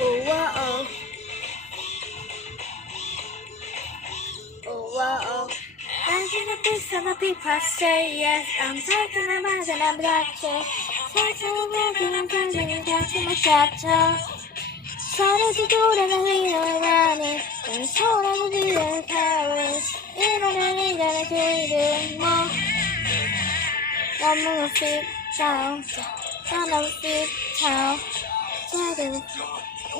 Oh, wow. Oh, wow. There's some people say yes, I'm talking about an objection. Talking about an down to my chatter. Trying to do that, I'm real around it. And so I will be the parents. You don't really gotta do it anymore. I'm gonna sit down, I'm gonna sit down.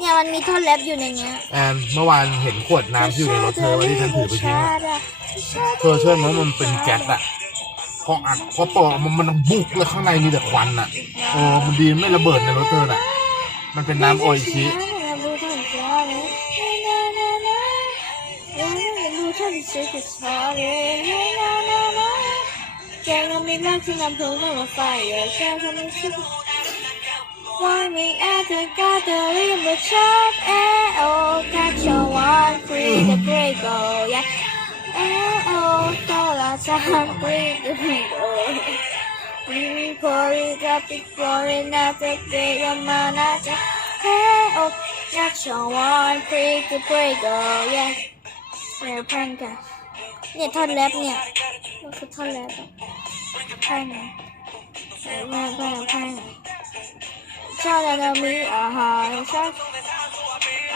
เนี่ยมันมีท่อนแรปอยู่ในเนี้ยแอนเมื่อวานเห็นขวดน้ำที่อยู่ในรถเธอว่าที่ฉันถือไปทิ้งอะเธอเชื่อไหมว่ามันเป็นแก๊สอะพออัดพอเปิดออกมันมันบุกเลยข้างในมีแต่ควันอะโอ้มันดีไม่ระเบิดในรถเธอน่ะ มันเป็นน้ำโออิชิแกก็ไม่รักที่นำเพลิงมาไฟแค่ทำให้ฉัน Why me at the gathering the shop eh oh catch your one free the break oh yeah eh oh dollar time free the break oh we pour it up before it not the big amount of eh oh catch your one free the break oh yeah เร็วพันกันเนี่ยท่อนแรปเนี่ยมันคือท่อนแรปอะพันเร็วพันพันพัน ชาดานามิอาหารชา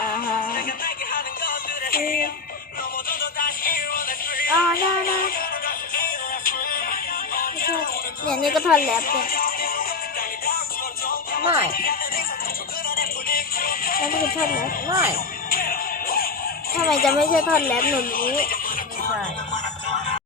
อาหารอ่านานาเนี่ยนี่ก็ท่อนแรปเนี่ยไม่แล้วนี่คือท่อนแรปไม่ทำไมจะไม่ใช่ท่อนแรปหนูรู้ไม่ใช่